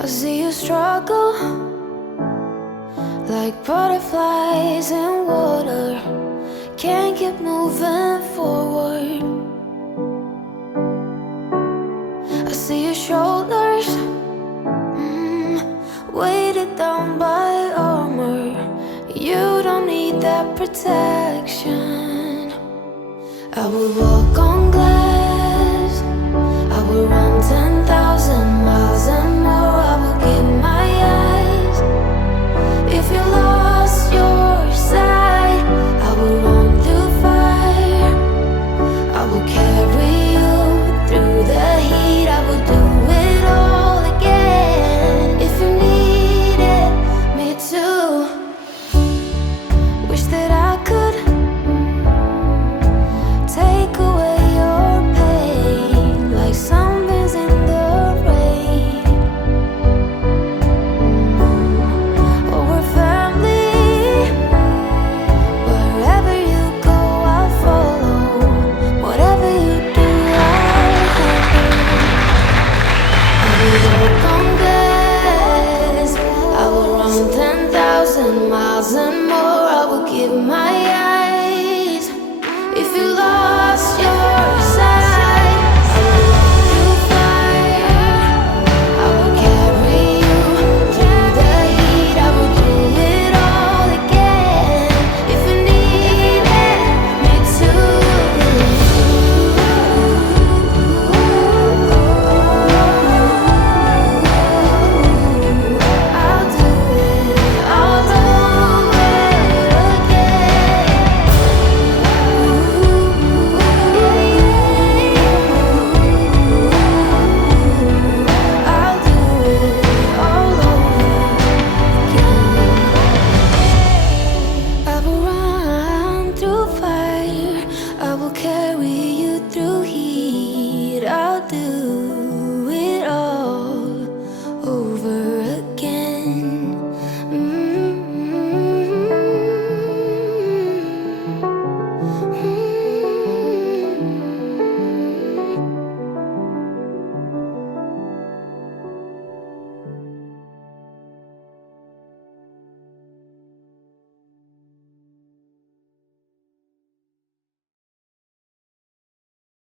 I see you struggle like butterflies in water, can't keep moving forward. I see your shoulders weighted down by armor. You don't need that protection. I would walk on glass, I would run 10,000 miles and more. I would give my eyes. If you lost your sight, I would run through fire. I would carry you through the heat. I would do it all again if you needed me to. Wish that I could take away your pain like sunbeams in the rain. Oh, we're family. Wherever you go, I'll follow. Whatever you do, I'll handle. I will walk on glass, I will run 10,000 miles and more. I will give my